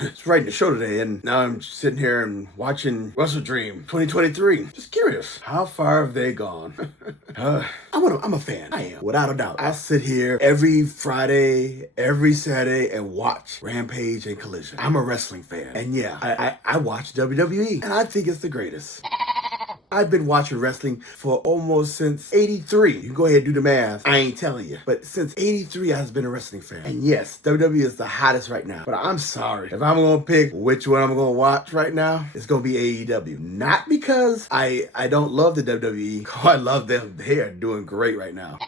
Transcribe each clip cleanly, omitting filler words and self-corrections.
was writing the show today, and now I'm sitting here and watching Wrestledream 2023. Just curious, how far have they gone? I'm a fan. I am, without a doubt. I sit here every Friday, every Saturday, and watch Rampage and Collision. I'm a wrestling fan, and yeah, I watch WWE, and I think it's the greatest. I've been watching wrestling for almost since 83. You can go ahead and do the math. I ain't telling you. But since 83, I've been a wrestling fan. And yes, WWE is the hottest right now. But I'm sorry. If I'm going to pick which one I'm going to watch right now, it's going to be AEW. Not because I don't love the WWE. Oh, I love them. They are doing great right now.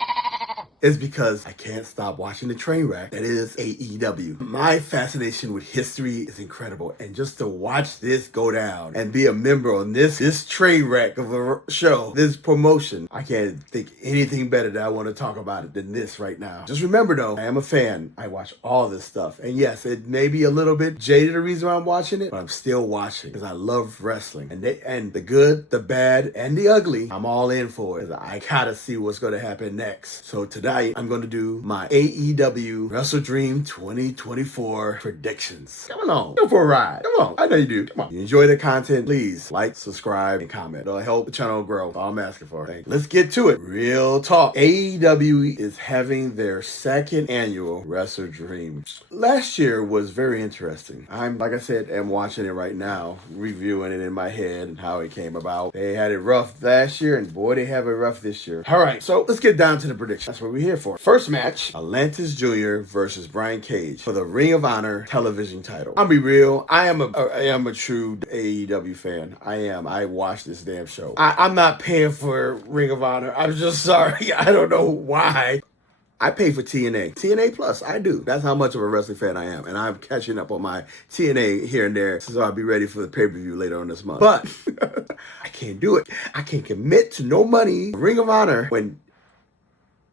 It's because I can't stop watching the train wreck that is AEW. My fascination with history is incredible, and just to watch this go down and be a member on this train wreck of a show, this promotion, I can't think anything better that I want to talk about it than this right now. Just remember though, I am a fan. I watch all this stuff, and yes, it may be a little bit jaded the reason why I'm watching it, but I'm still watching because I love wrestling, and the good, the bad, and the ugly, I'm all in for it. I gotta see what's going to happen next. So today, I'm going to do my AEW Wrestledream 2024 predictions. Come on, go for a ride. Come on, I know you do. Come on. You enjoy the content, please like, subscribe, and comment. It'll help the channel grow. That's all I'm asking for. Thank you. Let's get to it. Real talk. AEW is having their second annual Wrestledream. Last year was very interesting. Like I said, am watching it right now, reviewing it in my head and how it came about. They had it rough last year, and boy, they have it rough this year. All right, so let's get down to the predictions. That's what we're here for. First match, Atlantis Jr. versus Brian Cage for the Ring of Honor television title. I'll be real. I am a true AEW fan. I am. I watch this damn show. I'm not paying for Ring of Honor. I'm just sorry. I don't know why. I pay for TNA. TNA Plus, I do. That's how much of a wrestling fan I am. And I'm catching up on my TNA here and there, so I'll be ready for the pay-per-view later on this month. But I can't do it. I can't commit to no money. Ring of Honor when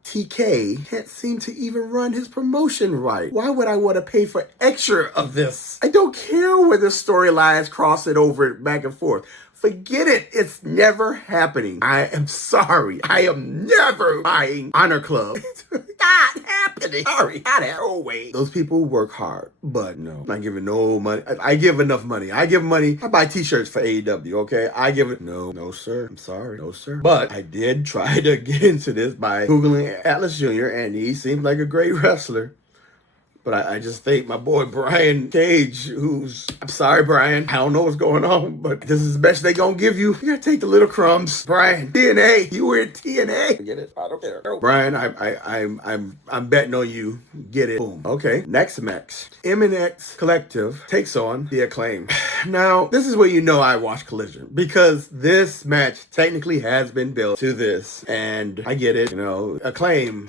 TK can't seem to even run his promotion right. Why would I want to pay for extra of this? I don't care where the storylines cross it over back and forth. Forget it. It's never happening. I am sorry. I am never buying Honor Club. It's not happening. Sorry. No way. Those people work hard, but no. I'm not giving no money. I give enough money. I give money. I buy t-shirts for AEW, okay? I give it. No, sir. I'm sorry. No, sir. But I did try to get into this by Googling Atlas Jr., and he seemed like a great wrestler. But I just think my boy Brian Cage, I'm sorry, Brian, I don't know what's going on, but this is the best they gonna give you. You gotta take the little crumbs. Brian, TNA, you were in TNA. Get it? I don't care. No. Brian, I'm betting on you. Get it? Boom. Okay. Next match, MNX Collective takes on the Acclaim. Now, this is where you know I watch Collision, because this match technically has been built to this, and I get it. You know, Acclaim.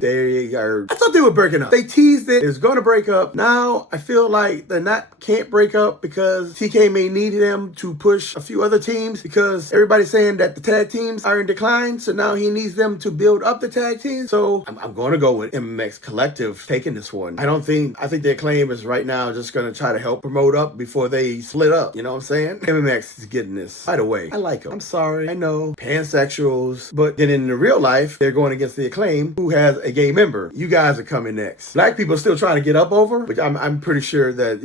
They are. I thought they were breaking up. They teased it. Is going to break up. Now, I feel like they can't break up because TK may need them to push a few other teams because everybody's saying that the tag teams are in decline. So now he needs them to build up the tag teams. So I'm going to go with MMX Collective taking this one. I think the Acclaim is right now just going to try to help promote up before they split up. You know what I'm saying? MMX is getting this. By the way, I like them. I'm sorry. I know. Pansexuals. But then in the real life, they're going against the Acclaim, who has a gay member. You guys are coming next. Black people still trying to get up over, but I'm pretty sure that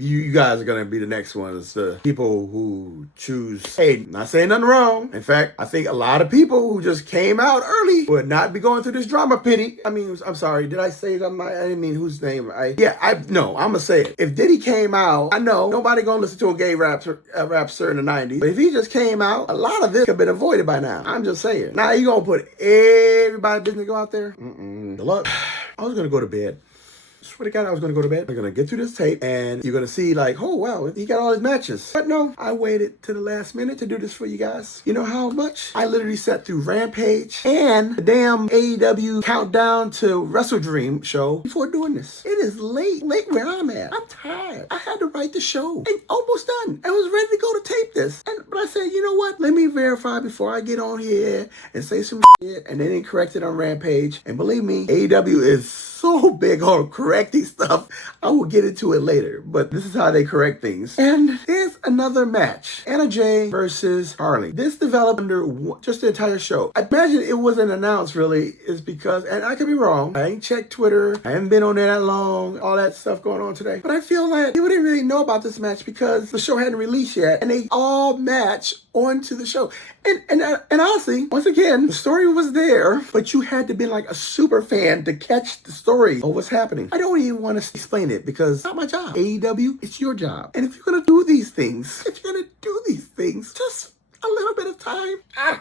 you guys are gonna be the next ones, the people who choose. Hey, not saying nothing wrong. In fact, I think a lot of people who just came out early would not be going through this drama pity. I mean, I'm sorry, did I say something? I didn't mean whose name. I'm gonna say it. If Diddy came out, I know nobody gonna listen to a gay rapper in the 90s, but if he just came out, a lot of this could have been avoided by now. I'm just saying. Now you gonna put everybody's business go out there? Good luck. I was gonna go to bed. Swear to God, I was going to go to bed. We're going to get through this tape, and you're going to see like, oh, wow, he got all his matches. But no, I waited to the last minute to do this for you guys. You know how much? I literally sat through Rampage and the damn AEW Countdown to Wrestledream show before doing this. It is late where I'm at. I'm tired. I had to write the show and almost done. I was ready to go to tape this. But I said, you know what? Let me verify before I get on here and say some shit, and then it corrected on Rampage. And believe me, AEW is so big on correcting stuff. I will get into it later, but this is how they correct things. And there's another match. Anna Jay versus Harley. This developed under just the entire show. I imagine it wasn't announced really is because, and I could be wrong, I ain't checked Twitter, I haven't been on there that long, all that stuff going on today. But I feel like people didn't really know about this match because the show hadn't released yet, and they all match onto the show. And honestly, once again, the story was there, but you had to be like a super fan to catch the story of what's happening. I don't even want to explain it because it's not my job. AEW, it's your job. And if you're gonna do these things, just a little bit of time.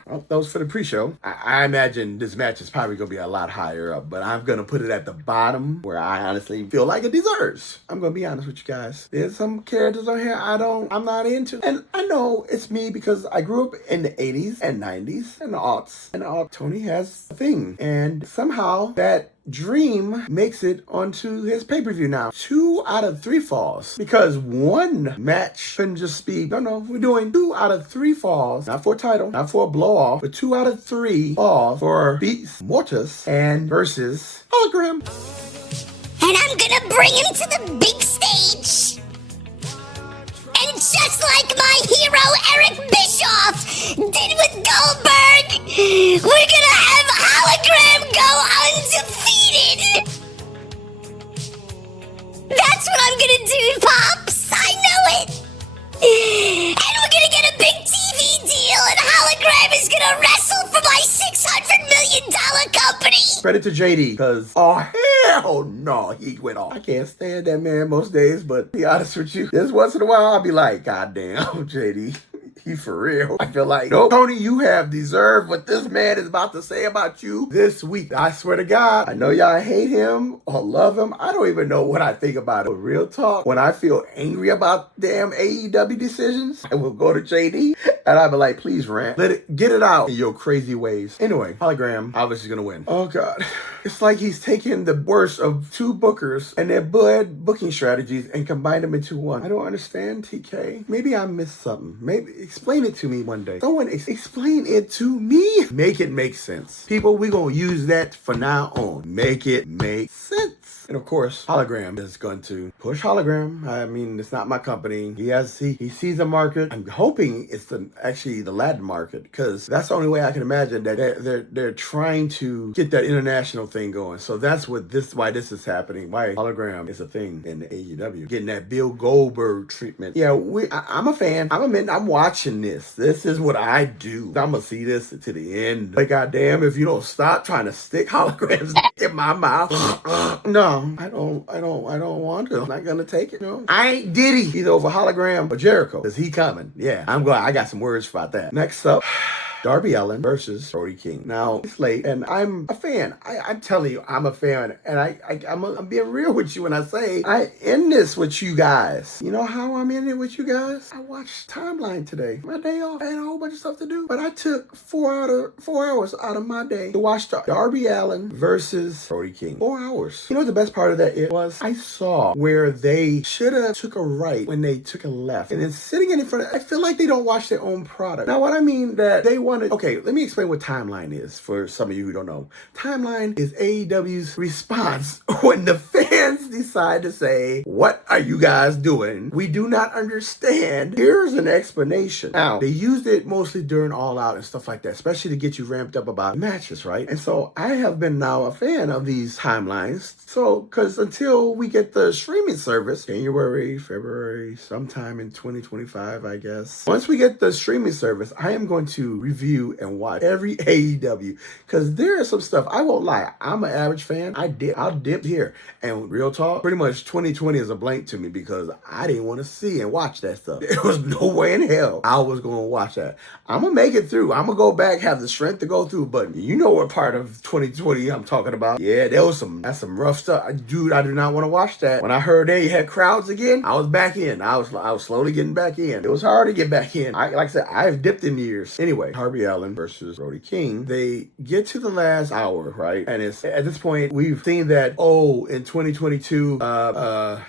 Well, that was for the pre-show. I imagine this match is probably going to be a lot higher up, but I'm going to put it at the bottom where I honestly feel like it deserves. I'm going to be honest with you guys. There's some characters on here I'm not into. And I know it's me because I grew up in the 80s and 90s and the aughts. And Tony has a thing. And somehow that Dream makes it onto his pay-per-view now. 2 out of 3 falls. Because one match couldn't just be, no, we're doing 2 out of 3 falls. Not for a title, not for a blow-off, but 2 out of 3 falls for Beast Mortis and versus Hologram. And I'm gonna bring him to the big stage. And just like my hero Eric Bischoff did with Goldberg, we're gonna have Hologram go undefeated. That's what I'm gonna do, Pops. I know it. And we're gonna get a big TV deal, and Hologram is gonna wrestle for my $600 million company. Credit to JD, because, hell no, he went off. I can't stand that man most days, but to be honest with you, just once in a while, I'll be like, God damn, JD. He for real. I feel like, no, Tony, you have deserved what this man is about to say about you this week. I swear to God, I know y'all hate him or love him. I don't even know what I think about it. But real talk, when I feel angry about damn AEW decisions, I will go to JD and I'll be like, please rant. Get it out in your crazy ways. Anyway, Hologram obviously gonna win. Oh God. It's like he's taking the worst of 2 bookers and their bad booking strategies and combined them into one. I don't understand, TK. Maybe I missed something. Maybe explain it to me one day. Someone explain it to me. Make it make sense. People, we gonna use that for now on. Make it make sense. And of course, Hologram is going to push Hologram. I mean, it's not my company. He sees a market. I'm hoping it's actually the Latin market, because that's the only way I can imagine that they're trying to get that international thing going. So that's why this is happening. Why Hologram is a thing in the AEW, getting that Bill Goldberg treatment. Yeah, I'm a fan. I'm watching this. This is what I do. I'm gonna see this to the end. Like, goddamn, if you don't stop trying to stick holograms in my mouth, no. I don't want to. I'm not gonna take it. No. I ain't Diddy. Either over Hologram or Jericho. Is he coming? Yeah. I got some words about that. Next up, Darby Allin versus Brody King. Now, it's late, and I'm a fan. I'm telling you, I'm a fan, and I'm being real with you when I say I end this with you guys. You know how I'm in it with you guys? I watched Timeline today. My day off. I had a whole bunch of stuff to do, but I took 4 hours out of my day to watch Darby Allin versus Brody King. 4 hours. You know what the best part of that was? I saw where they should have took a right when they took a left, and then sitting in front of, I feel like they don't watch their own product. Now, what I mean that they want. Okay, let me explain what Timeline is for some of you who don't know. Timeline is AEW's response when the fans decide to say, what are you guys doing? We do not understand. Here's an explanation. Now, they used it mostly during All Out and stuff like that, especially to get you ramped up about matches, right? And so I have been now a fan of these timelines. So, because until we get the streaming service, January, February, sometime in 2025, I guess. Once we get the streaming service, I am going to review and watch every AEW, because there is some stuff, I won't lie, I'm an average fan. I'll dip here, and real talk, pretty much 2020 is a blank to me because I didn't want to see and watch that stuff. There was no way in hell I was going to watch that. I'm gonna make it through. I'm gonna go back, have the strength to go through, but you know what part of 2020 I'm talking about. Yeah, that's some rough stuff. Dude, I do not want to watch that. When I heard they had crowds again, I was back in. I was slowly getting back in. It was hard to get back in. Like I said, I've dipped in years. Anyway, Darby Allin versus Brody King. They get to the last hour, right? And it's at this point we've seen that, in 2022 to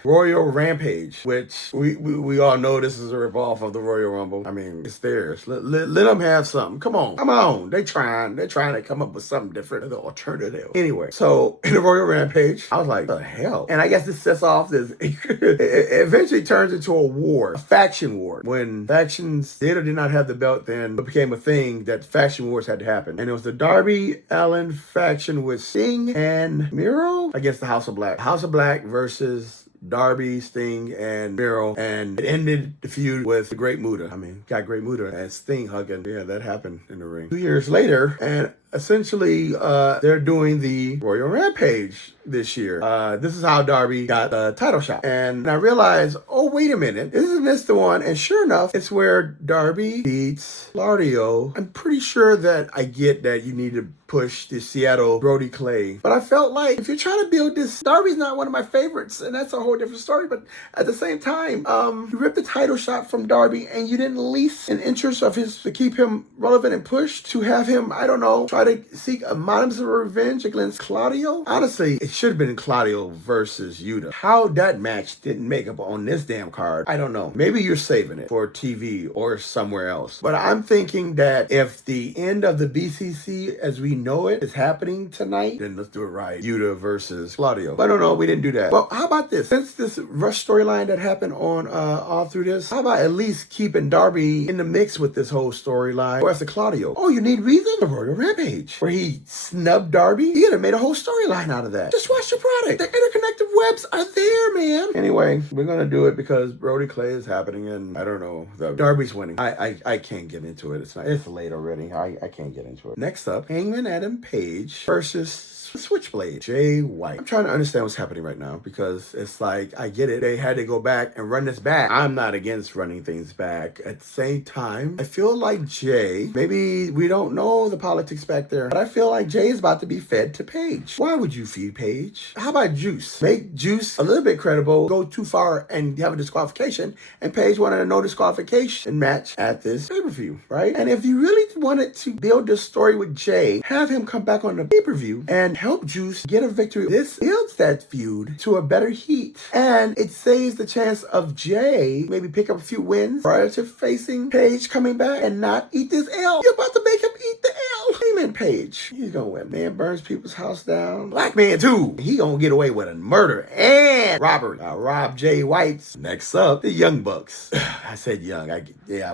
Royal Rampage, which we all know this is a ripoff of the Royal Rumble. I mean, it's theirs. Let them have something. Come on. They're trying to come up with something different, the alternative. Anyway, so in the Royal Rampage, I was like, the hell? And I guess this sets off this. It eventually turns into a war, a faction war. When factions did or did not have the belt, then it became a thing that faction wars had to happen. And it was the Darby Allin faction with Sting and Miro against the House of Black. House of Black versus Darby, Sting, and Miro, and it ended the feud with the Great Muta. I mean, got Great Muta and Sting hugging. Yeah, that happened in the ring. 2 years later, and essentially, they're doing the Royal Rampage this year. This is how Darby got the title shot. And I realized, oh, wait a minute. Isn't this the one? And sure enough, it's where Darby beats Claudio. I'm pretty sure that I get that you need to push the Seattle Brody Clay. But I felt like if you're trying to build this, Darby's not one of my favorites, and that's a whole different story. But at the same time, you ripped the title shot from Darby, and you didn't lease an interest of his to keep him relevant and push, to have him, I don't know, try to seek a modicum of revenge against Claudio. Honestly, it should have been Claudio versus Yuta. How that match didn't make up on this damn card, I don't know. Maybe you're saving it for TV or somewhere else. But I'm thinking that if the end of the BCC as we know it is happening tonight, then let's do it right. Yuta versus Claudio. But no, we didn't do that. But how about this? Since this rush storyline that happened on all through this, how about at least keeping Darby in the mix with this whole storyline? Or as the Claudio. Oh, you need reason? The Royal Rampage, where he snubbed Darby. He could have made a whole storyline out of that. Just watch the product. The interconnected webs are there, man. Anyway, we're gonna do it because Brody Clay is happening, and I don't know. Darby's winning. I can't get into it. It's late already. I can't get into it. Next up, Hangman Adam Page versus Switchblade, Jay White. I'm trying to understand what's happening right now because it's like, I get it. They had to go back and run this back. I'm not against running things back. At the same time, I feel like Jay, maybe we don't know the politics back there, but I feel like Jay is about to be fed to Paige. Why would you feed Paige? How about Juice? Make Juice a little bit credible, go too far and have a disqualification, and Paige wanted a no disqualification match at this pay-per-view, right? And if you really wanted to build this story with Jay, have him come back on the pay-per-view and help Juice get a victory. This builds that feud to a better heat, and it saves the chance of Jay maybe pick up a few wins prior to facing Paige coming back and not eat this L. You're about to make him eat the L. Heyman Page, he's gonna win. Man burns people's house down. Black man too. He gonna get away with a murder and robbery. Rob Jay White's. Next up, the Young Bucks. I said young.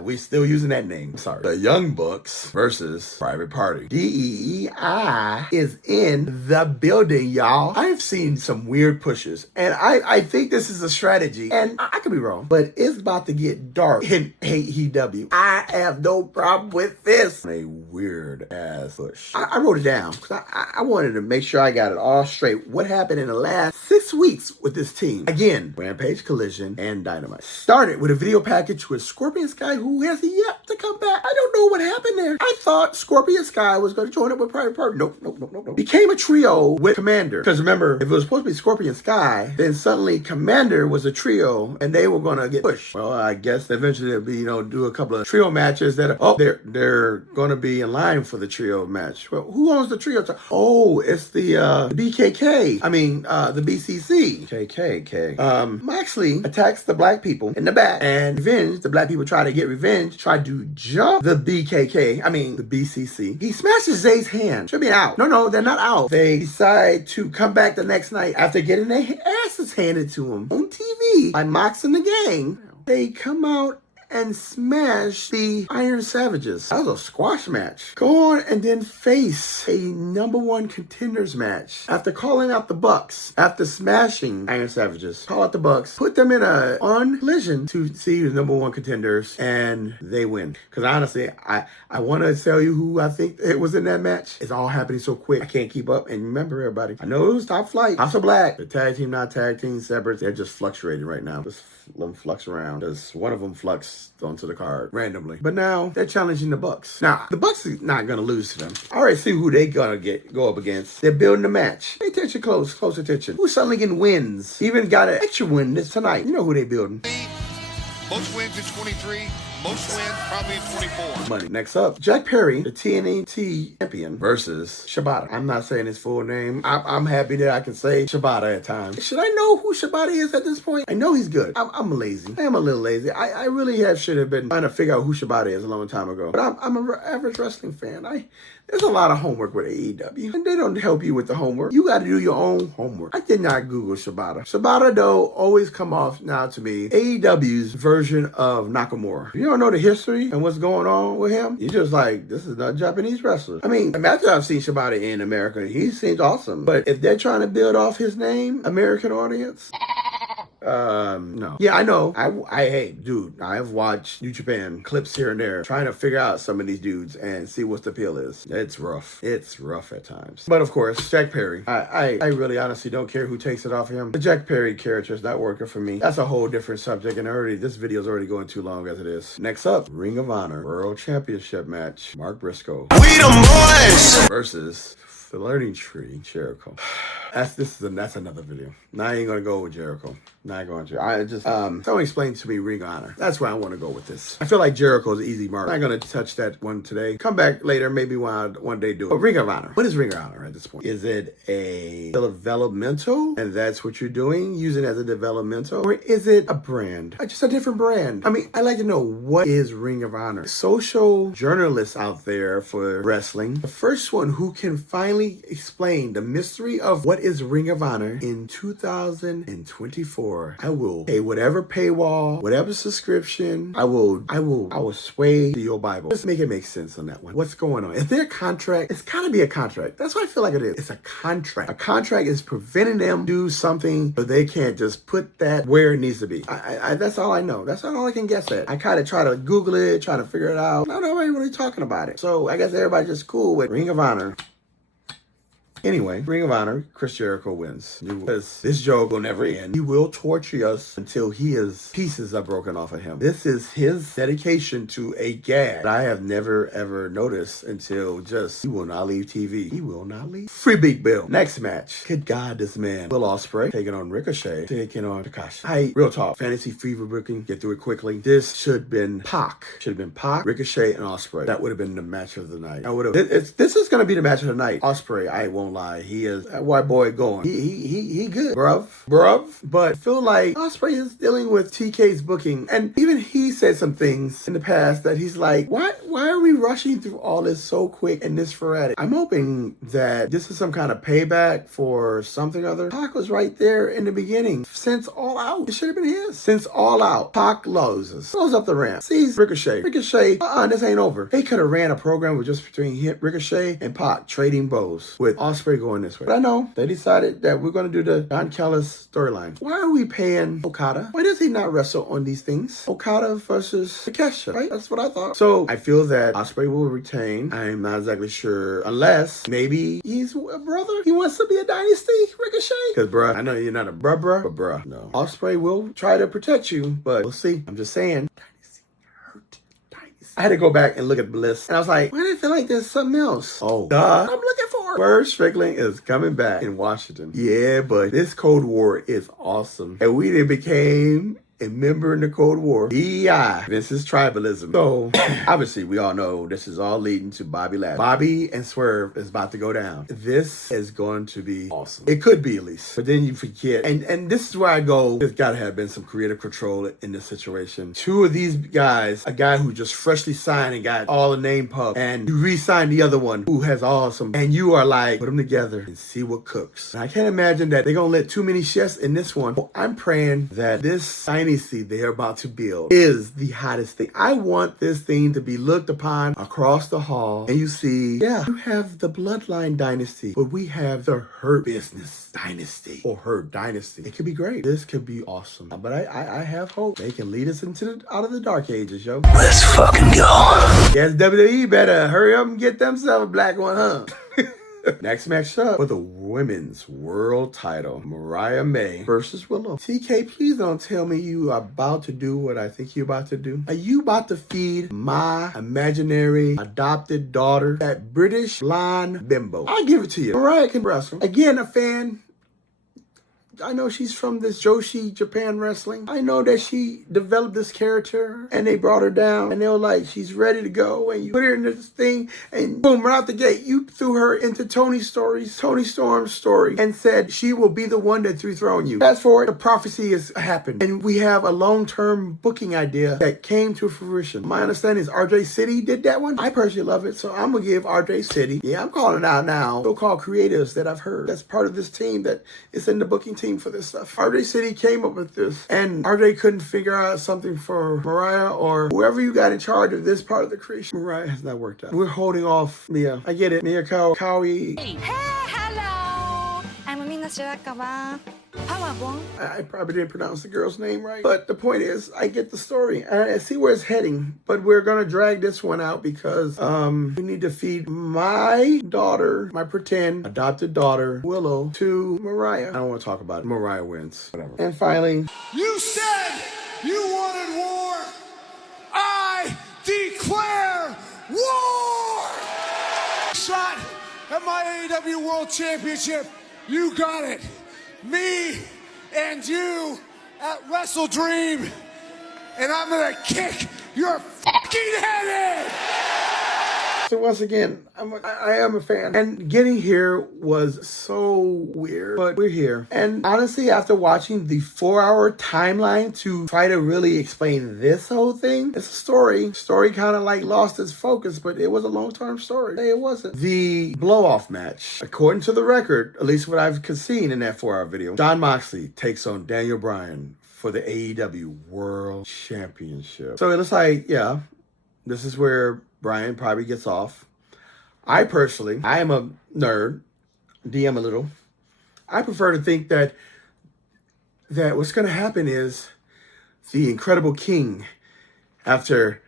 We still using that name. Sorry. The Young Bucks versus Private Party. DEI is in the building, y'all. I've seen some weird pushes, and I think this is a strategy, and I could be wrong, but it's about to get dark in AEW. I have no problem with this. A weird ass push. I wrote it down because I wanted to make sure I got it all straight. What happened in the last 6 weeks with this team? Again, Rampage, Collision, and Dynamite. Started with a video package with Scorpion Sky, who has yet to come back. I don't know what happened there. I thought Scorpion Sky was going to join up with Private Party. Nope. Became a trio with Commander. Because remember, if it was supposed to be Scorpion Sky, then suddenly Commander was a trio, and they were going to get pushed. Well, I guess eventually they'll be, do a couple of trio matches that they're going to be in line for the trio match. Well, who owns the trio? Oh, it's the BKK. I mean, the BCC. KKK. Moxley attacks the black people in the back, and revenge. The black people try to get revenge, try to jump the BKK. I mean, the BCC. He smashes Zay's hand. Should be out. No, they're not out. They decide to come back the next night after getting their asses handed to them on TV by Mox and the gang. They come out and smash the Iron Savages. That was a squash match. Go on and then face a #1 contenders match. After calling out the Bucks, after smashing Iron Savages, call out the Bucks, put them in on collision to see the #1 contenders, and they win. Because honestly, I want to tell you who I think it was in that match. It's all happening so quick. I can't keep up. And remember, everybody, I know it was Top Flight, House of Black, the tag team, not tag team, separate. They're just fluctuating right now. Just let them flux around. Because one of them flux onto the card randomly. But now they're challenging the Bucks. Now, the Bucks are not going to lose to them. I already see who they going to go up against. They're building a match. Pay attention, close attention. Who's suddenly getting wins? Even got an extra win this tonight. You know who they building. Most wins in 23, Most wins probably 24. Money. Next up, Jack Perry, the TNT champion, versus Shibata. I'm not saying his full name. I'm happy that I can say Shibata at times. Should I know who Shibata is at this point? I know he's good. I'm lazy. I am a little lazy. I really should have been trying to figure out who Shibata is a long time ago. But I'm an average wrestling fan. There's a lot of homework with AEW, and they don't help you with the homework. You got to do your own homework. I did not Google Shibata. Shibata, though, always come off now to me AEW's version of Nakamura. If you don't know the history and what's going on with him, you're just like, this is not a Japanese wrestler. I mean, imagine I've seen Shibata in America. He seems awesome. But if they're trying to build off his name, American audience... no. Yeah, I know. Hey, dude, I've watched New Japan clips here and there, trying to figure out some of these dudes and see what the appeal is. It's rough. It's rough at times. But of course, Jack Perry. I really honestly don't care who takes it off of him. The Jack Perry character is not working for me. That's a whole different subject, and this video is already going too long as it is. Next up, Ring of Honor World Championship match. Mark Briscoe. We the boys! Versus the Learning Tree, Jericho. That's another video. Now I ain't gonna go with Jericho. Not going to. I just someone explain to me Ring of Honor. That's where I want to go with this. I feel like Jericho's an easy mark. I'm not gonna touch that one today. Come back later, maybe one day do it. But Ring of Honor. What is Ring of Honor at this point? Is it a developmental, and that's what you're doing, using it as a developmental, or is it a brand? Just a different brand. I mean, I like to know, what is Ring of Honor? Social journalists out there for wrestling, the first one who can finally explain the mystery of what is Ring of Honor in 2024. I will pay whatever paywall, whatever subscription. I will sway to your Bible. Just make it make sense on that one. What's going on? Is there a contract? It's gotta be a contract. That's what I feel like it is. It's a contract. A contract is preventing them do something, so they can't just put that where it needs to be. That's all I know. That's all I can guess at. I kind of try to Google it, try to figure it out. Not nobody really talking about it. So I guess everybody's just cool with Ring of Honor. Anyway, Ring of Honor, Chris Jericho wins. Because this joke will never end. He will torture us until his pieces are broken off of him. This is his dedication to a gag that I have never ever noticed until he will not leave TV. He will not leave. Free Big Bill. Next match. Good God, this man. Will Ospreay taking on Ricochet, taking on Takashi. Real talk. Fantasy fever booking. Get through it quickly. This should have been Pac. Ricochet, and Ospreay. That would have been the match of the night. This is going to be the match of the night. Ospreay, I won't lie. He is that white boy going. He good, bruv. But I feel like Ospreay is dealing with TK's booking, and even he said some things in the past that he's like, why are we rushing through all this so quick and this sporadic? I'm hoping that this is some kind of payback for something other. Pac was right there in the beginning. Since All Out, it should have been his. Since All Out, Pac loses. Goes up the ramp. Sees Ricochet. This ain't over. They could have ran a program with just between Ricochet and Pac trading bows with Ospreay going this way. But I know they decided that we're going to do the Don Callis storyline. Why are we paying Okada? Why does he not wrestle on these things? Okada versus Takeshita, right? That's what I thought. So I feel that Ospreay will retain. I'm not exactly sure, unless maybe he's a brother. He wants to be a dynasty, Ricochet. Because bruh, I know you're not a bruh, but bruh, no. Ospreay will try to protect you, but we'll see. I'm just saying. I had to go back and look at the list, and I was like, why do I feel like there's something else? Oh, duh. I'm looking for it. Bird Strickland is coming back in Washington. Yeah, but this Cold War is awesome. And we then became a member in the Cold War. DEI. This is tribalism. So, obviously, we all know this is all leading to Bobby Lashley. Bobby and Swerve is about to go down. This is going to be awesome. It could be, at least. But then you forget. And this is where I go, there's got to have been some creative control in this situation. Two of these guys, a guy who just freshly signed and got all the name pub, and you re-signed the other one who has awesome, and you are like, put them together and see what cooks. And I can't imagine that they're going to let too many chefs in this one. Well, I'm praying that this dynasty they're about to build is the hottest thing. I want this thing to be looked upon across the hall, and you see, yeah, you have the Bloodline dynasty, but we have the Hurt Business dynasty, or Hurt Dynasty. It could be great. This could be awesome. But I have hope they can lead us out of the dark ages, yo. Let's fucking go. Yes, WWE better hurry up and get themselves a black one, huh? Next match up for the women's world title, Mariah May versus Willow. TK, please don't tell me you are about to do what I think you're about to do. Are you about to feed my imaginary adopted daughter that British blonde bimbo? I'll give it to you. Mariah can wrestle. Again, a fan. I know she's from this Joshi Japan Wrestling. I know that she developed this character and they brought her down and they were like, she's ready to go. And you put her in this thing and boom, right out the gate, you threw her into Tony Storm's story and said she will be the one that dethrone you. Fast forward, the prophecy has happened. And we have a long-term booking idea that came to fruition. My understanding is RJ City did that one. I personally love it. So I'm going to give RJ City. Yeah, I'm calling it out now. So-called creatives that I've heard that's part of this team that is in the booking team for this stuff. RJ City came up with this, and RJ couldn't figure out something for Mariah or whoever you got in charge of this part of the creation. Mariah has not worked out. We're holding off Mia. I get it. Mia Kawi. Hey, hello! I probably didn't pronounce the girl's name right, but the point is, I get the story. I see where it's heading, but we're gonna drag this one out because we need to feed my daughter, my pretend adopted daughter, Willow, to Mariah. I don't want to talk about it. Mariah wins. Whatever. And finally, you said you wanted war. I declare war. Shot at my AEW World Championship. You got it. Me and you at Wrestledream, and I'm gonna kick your fucking head in! so once again, I am a fan. And getting here was so weird, but we're here. And honestly, after watching the 4-hour timeline to try to really explain this whole thing, it's a story. Story kind of like lost its focus, but it was a long-term story. It wasn't. The blow-off match, according to the record, at least what I've seen in that 4-hour video, Jon Moxley takes on Daniel Bryan for the AEW World Championship. So it looks like, yeah, this is where Bryan probably gets off. I personally, I am a nerd, DM a little. I prefer to think that what's going to happen is the Incredible King, after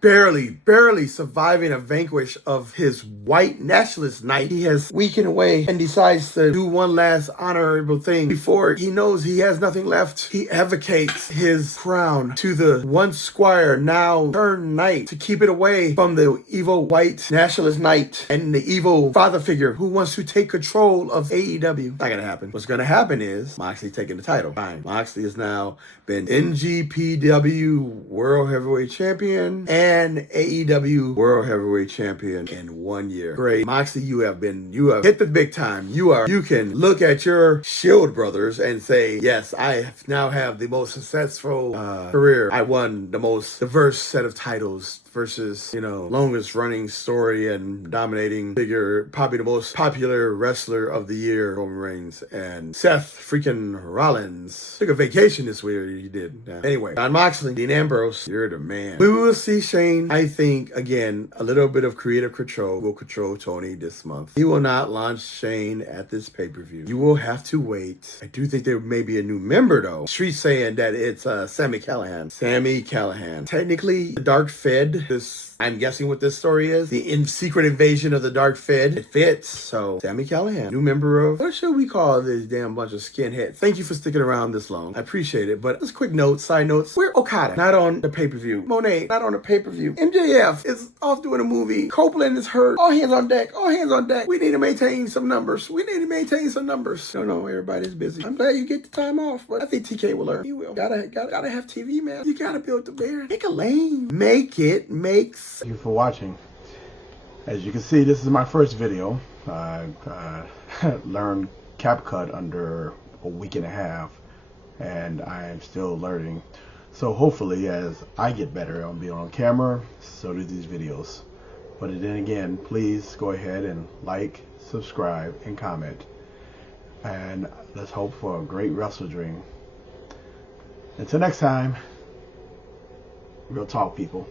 barely surviving a vanquish of his white nationalist knight, he has weakened away and decides to do one last honorable thing before he knows he has nothing left. He advocates his crown to the once squire, now turned knight, to keep it away from the evil white nationalist knight and the evil father figure who wants to take control of AEW. Not gonna happen. What's gonna happen is Moxley taking the title. Fine. Moxley has now been NGPW World Heavyweight Champion and AEW World Heavyweight Champion in 1 year. Great. Moxley, you have hit the big time. You can look at your Shield brothers and say, yes, I now have the most successful career. I won the most diverse set of titles versus, longest running story and dominating figure, probably the most popular wrestler of the year, Roman Reigns, and Seth freaking Rollins took a vacation this week. He did. Yeah. Anyway, Jon Moxley, Dean Ambrose, you're the man. We will see Shane. I think, again, a little bit of creative control will control Tony this month. He will not launch Shane at this pay-per-view. You will have to wait. I do think there may be a new member, though. Street's saying that it's Sami Callihan. Sami Callihan. Technically, the Dark Fed, I'm guessing what this story is. The secret invasion of the Dark Fed. It fits. So, Sami Callihan, new member of, what should we call this damn bunch of skinheads? Thank you for sticking around this long. I appreciate it. But just quick notes, side notes. We're Okada, not on the pay-per-view. Monet, not on the pay-per-view. MJF is off doing a movie. Copeland is hurt. All hands on deck. All hands on deck. We need to maintain some numbers. No, everybody's busy. I'm glad you get the time off, but I think TK will learn. He will. Gotta have TV, man. You gotta build the bear. Make a lane. Make it make sense. Thank you for watching. As you can see, this is my first video. I learned CapCut under a week and a half, and I am still learning. So hopefully, as I get better on being on camera, so do these videos. But then again, please go ahead and like, subscribe, and comment. And let's hope for a great Wrestledream. Until next time, real talk, people.